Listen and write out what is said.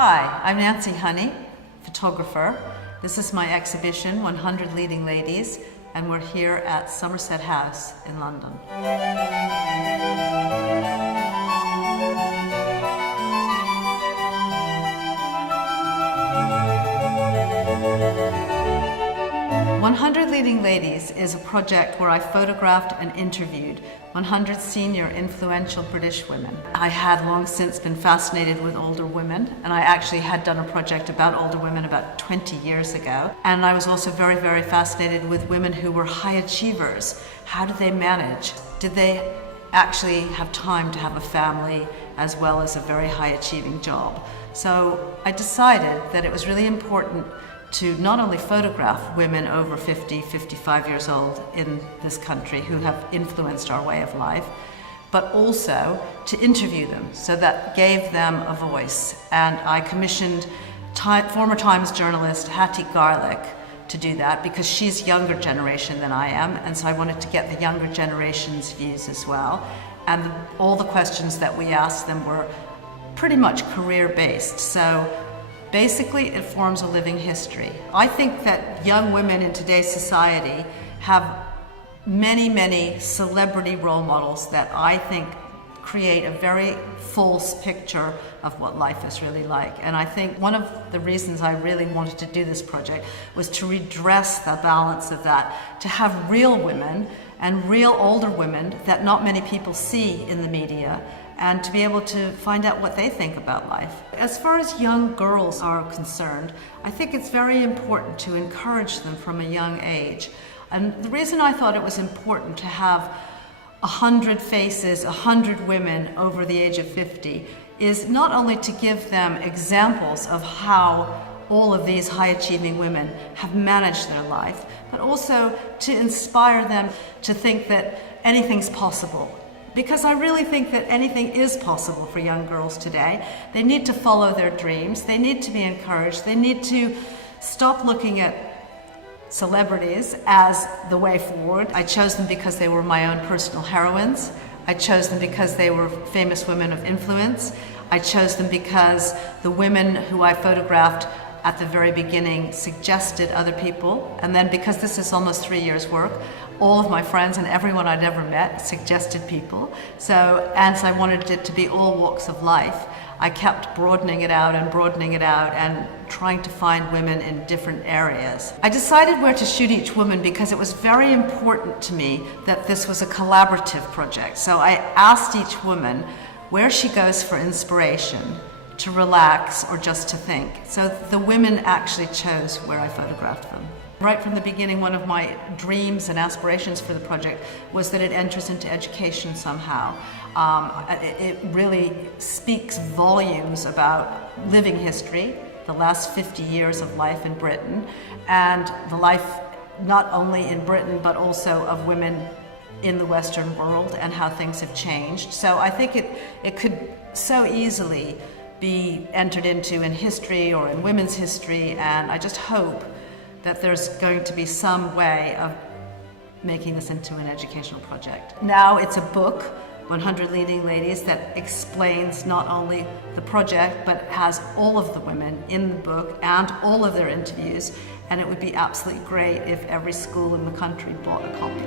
Hi, I'm Nancy Honey, photographer. This is my exhibition, 100 Leading Ladies, and we're here at Somerset House in London. 100 Leading Ladies is a project where I photographed and interviewed 100 senior influential British women. I had long since been fascinated with older women, and I actually had done a project about older women about 20 years ago. And I was also very, very fascinated with women who were high achievers. How did they manage? Did they actually have time to have a family as well as a very high achieving job? So I decided that it was really important to not only photograph women over 50, 55 years old in this country who have influenced our way of life, but also to interview them. So that gave them a voice. And I commissioned former Times journalist Hattie Garlick to do that because she's younger generation than I am, and so I wanted to get the younger generation's views as well. And all the questions that we asked them were pretty much career-based. So basically, it forms a living history. I think that young women in today's society have many, many celebrity role models that I think create a very false picture of what life is really like. And I think one of the reasons I really wanted to do this project was to redress the balance of that, to have real women and real older women that not many people see in the media, and to be able to find out what they think about life. As far as young girls are concerned, I think it's very important to encourage them from a young age. And the reason I thought it was important to have 100 faces, 100 women over the age of 50 is not only to give them examples of how all of these high-achieving women have managed their life, but also to inspire them to think that anything's possible. Because I really think that anything is possible for young girls today. They need to follow their dreams. They need to be encouraged. They need to stop looking at celebrities as the way forward. I chose them because they were my own personal heroines. I chose them because they were famous women of influence. I chose them because the women who I photographed at the very beginning suggested other people. And then because this is almost 3 years' work, all of my friends and everyone I'd ever met suggested people. So, and so I wanted it to be all walks of life. I kept broadening it out and trying to find women in different areas. I decided where to shoot each woman because it was very important to me that this was a collaborative project. So I asked each woman where she goes for inspiration, to relax, or just to think. So the women actually chose where I photographed them. Right from the beginning, one of my dreams and aspirations for the project was that it enters into education somehow. It really speaks volumes about living history, the last 50 years of life in Britain, and the life not only in Britain but also of women in the Western world and how things have changed. So I think it could so easily be entered into in history or in women's history, and I just hope that there's going to be some way of making this into an educational project. Now it's a book, 100 Leading Ladies, that explains not only the project but has all of the women in the book and all of their interviews, and it would be absolutely great if every school in the country bought a copy.